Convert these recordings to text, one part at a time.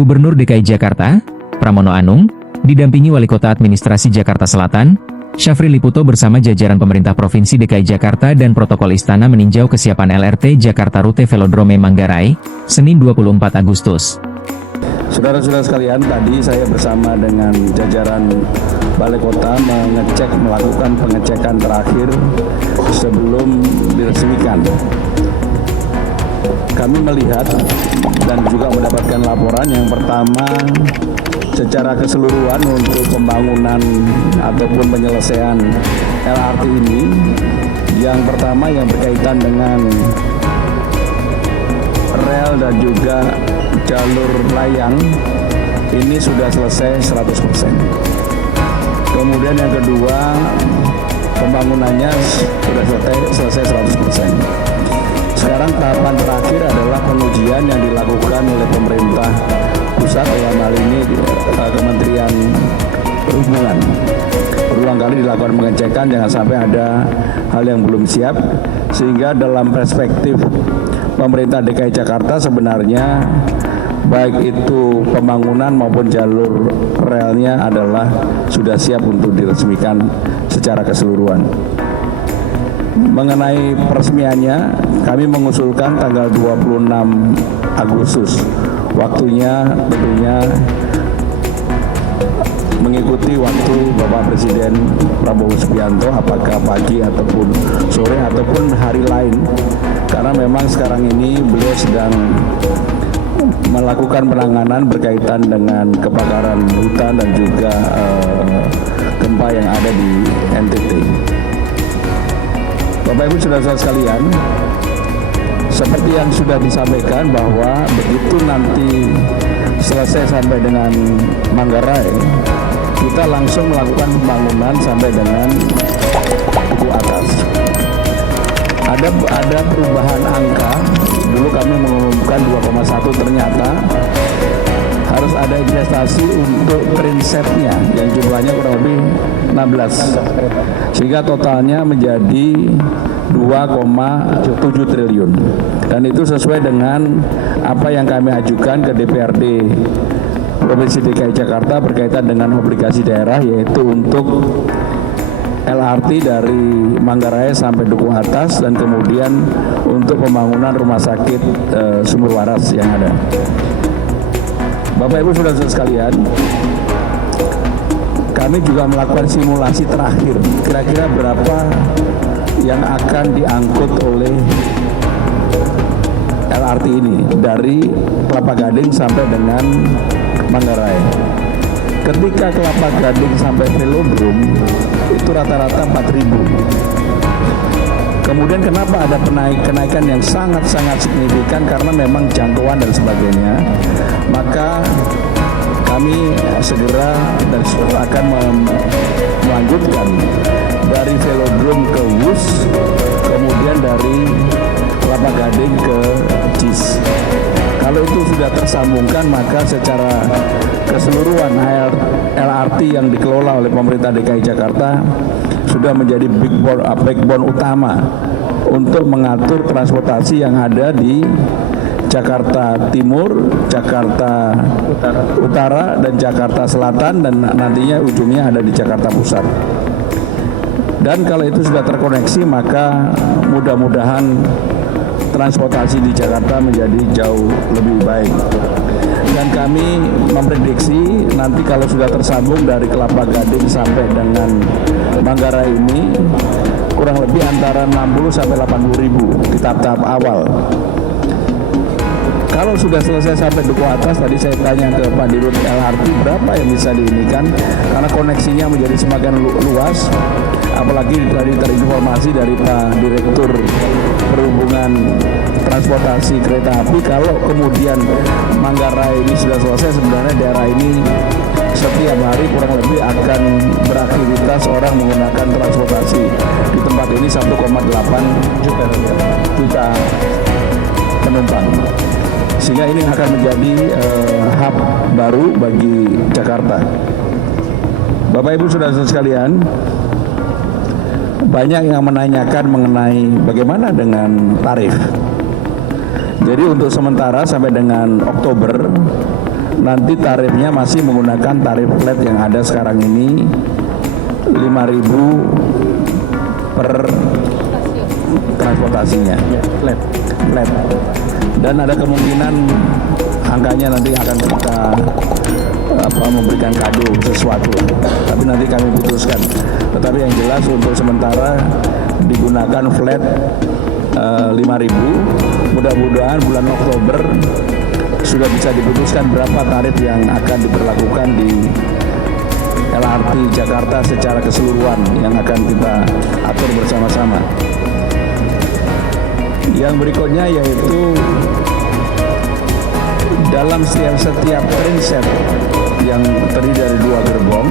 Gubernur DKI Jakarta, Pramono Anung, didampingi Wali Kota Administrasi Jakarta Selatan, Syafri Liputo bersama jajaran pemerintah Provinsi DKI Jakarta dan protokol Istana meninjau kesiapan LRT Jakarta Rute Velodrome Manggarai, Senin 24 Agustus. Saudara-saudara sekalian, tadi saya bersama dengan jajaran Balai Kota melakukan pengecekan terakhir sebelum diresmikan. Kami melihat dan juga mendapatkan laporan yang pertama secara keseluruhan untuk pembangunan ataupun penyelesaian LRT ini. Yang pertama yang berkaitan dengan rel dan juga jalur layang ini sudah selesai 100%. Kemudian yang kedua, pembangunannya sudah selesai 100%. Sekarang tahapan terakhir adalah pengujian yang dilakukan oleh pemerintah pusat, dalam hal ini Kementerian Perhubungan. Berulang kali dilakukan pengecekan, jangan sampai ada hal yang belum siap, sehingga dalam perspektif pemerintah DKI Jakarta sebenarnya baik itu pembangunan maupun jalur relnya adalah sudah siap untuk diresmikan secara keseluruhan. Mengenai peresmiannya, kami mengusulkan tanggal 26 Agustus. Waktunya tentunya mengikuti waktu Bapak Presiden Prabowo Subianto, apakah pagi ataupun sore ataupun hari lain. Karena memang sekarang ini beliau sedang melakukan penanganan berkaitan dengan kebakaran hutan dan juga gempa yang ada di NTT. Bapak Ibu saudara sekalian, seperti yang sudah disampaikan bahwa begitu nanti selesai sampai dengan Manggarai, kita langsung melakukan pembangunan sampai dengan duku atas. Ada perubahan angka. Dulu kami mengumumkan 2,1, ternyata harus ada investasi untuk trainsetnya yang jumlahnya kurang lebih 16, sehingga totalnya menjadi 2,7 triliun. Dan itu sesuai dengan apa yang kami ajukan ke DPRD Provinsi DKI Jakarta berkaitan dengan obligasi daerah, yaitu untuk LRT dari Manggarai sampai Duku Atas dan kemudian untuk pembangunan rumah sakit Sumber Waras yang ada. Bapak Ibu saudara-saudara sekalian, kami juga melakukan simulasi terakhir, kira-kira berapa yang akan diangkut oleh LRT ini dari Kelapa Gading sampai dengan Manggarai. Ketika Kelapa Gading sampai Velodrome itu rata-rata 4.000. Kemudian kenapa ada kenaikan yang sangat-sangat signifikan? Karena memang jangkauan dan sebagainya. Maka kami segera dan akan melanjutkan dari Velodrome ke Wus, kemudian dari Kelapa Gading ke JIS. Kalau itu sudah tersambungkan, maka secara keseluruhan LRT yang dikelola oleh pemerintah DKI Jakarta sudah menjadi backbone utama untuk mengatur transportasi yang ada di Jakarta Timur, Jakarta Utara, dan Jakarta Selatan, dan nantinya ujungnya ada di Jakarta Pusat. Dan kalau itu sudah terkoneksi, maka mudah-mudahan transportasi di Jakarta menjadi jauh lebih baik. Dan kami memprediksi nanti kalau sudah tersambung dari Kelapa Gading sampai dengan Manggarai ini kurang lebih antara 60 sampai 80 ribu di tahap-tahap awal. Kalau sudah selesai sampai Duku Atas, tadi saya tanya ke Pak Dirut LRT berapa yang bisa diinikan, karena koneksinya menjadi semakin luas. Apalagi tadi terinformasi dari Pak Direktur Perhubungan Transportasi Kereta Api, kalau kemudian Manggarai ini sudah selesai, sebenarnya daerah ini setiap hari kurang lebih akan beraktivitas orang menggunakan transportasi di tempat ini 1,8 juta penumpang. Sehingga ini akan menjadi hub baru bagi Jakarta. Bapak Ibu saudara-saudara sekalian, banyak yang menanyakan mengenai bagaimana dengan tarif. Jadi untuk sementara sampai dengan Oktober nanti tarifnya masih menggunakan tarif flat yang ada sekarang ini 5.000 per transportasinya, flat. Dan ada kemungkinan angkanya nanti akan kita memberikan kado sesuatu, tapi nanti kami putuskan. Tetapi yang jelas untuk sementara digunakan flat 5.000. Mudah-mudahan bulan Oktober sudah bisa diputuskan berapa tarif yang akan diberlakukan di LRT Jakarta secara keseluruhan yang akan kita atur bersama-sama. Yang berikutnya yaitu dalam setiap train set yang terdiri dari 2 gerbong,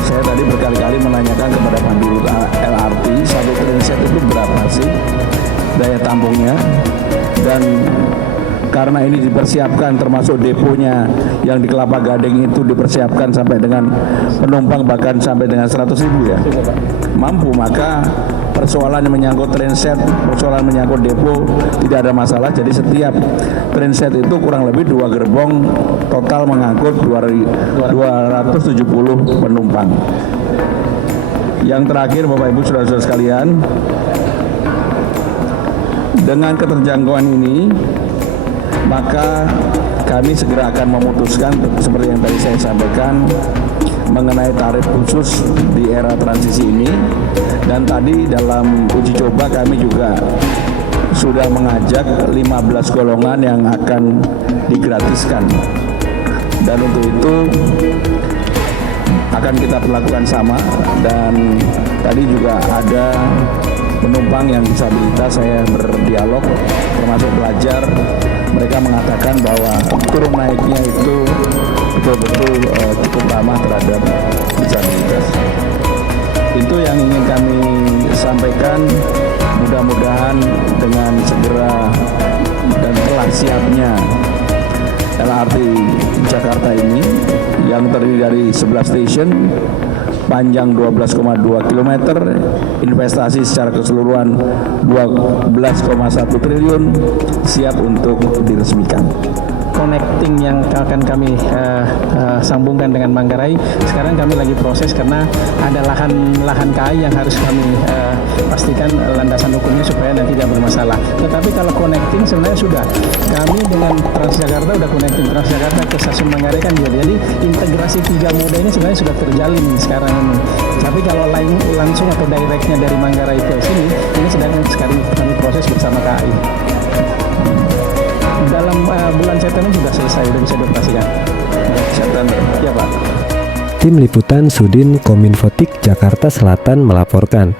saya tadi berkali-kali menanyakan kepada pandu LRT, satu train set itu berapa sih daya tampungnya, dan karena ini dipersiapkan termasuk deponya yang di Kelapa Gading itu dipersiapkan sampai dengan penumpang bahkan sampai dengan 100.000 ya, mampu, maka persoalan yang menyangkut train set, persoalan menyangkut depo tidak ada masalah. Jadi setiap train set itu kurang lebih 2 gerbong total mengangkut 270 penumpang. Yang terakhir Bapak Ibu Saudara-saudara sekalian, dengan keterjangkauan ini maka kami segera akan memutuskan seperti yang tadi saya sampaikan mengenai tarif khusus di era transisi ini. Dan tadi dalam uji coba kami juga sudah mengajak 15 golongan yang akan digratiskan, dan untuk itu akan kita perlakukan sama. Dan tadi juga ada penumpang yang disabilitas, saya berdialog termasuk pelajar, mereka mengatakan bahwa turun naiknya itu betul-betul cukup ramah terhadap disabilitas. Itu yang ingin kami sampaikan. Mudah-mudahan dengan segera dan telah siapnya LRT Jakarta ini yang terdiri dari 11 stasiun, panjang 12,2 km, investasi secara keseluruhan 12,1 triliun, siap untuk diresmikan. Connecting yang akan kami sambungkan dengan Manggarai, sekarang kami lagi proses karena ada lahan KAI yang harus kami pastikan landasan hukumnya supaya nanti tidak bermasalah. Tetapi kalau connecting sebenarnya sudah, kami dengan Transjakarta udah connecting Transjakarta ke stasiun Manggarai kan juga. Jadi integrasi 3 moda ini sebenarnya sudah terjalin sekarang ini. Tapi kalau langsung atau directnya dari Manggarai ke sini, ini sedang sekarang kami proses bersama KAI. Dalam bulan September sudah selesai, sudah bisa dioperasikan. September. Ya Pak. Tim Liputan Sudin Kominfotik Jakarta Selatan melaporkan.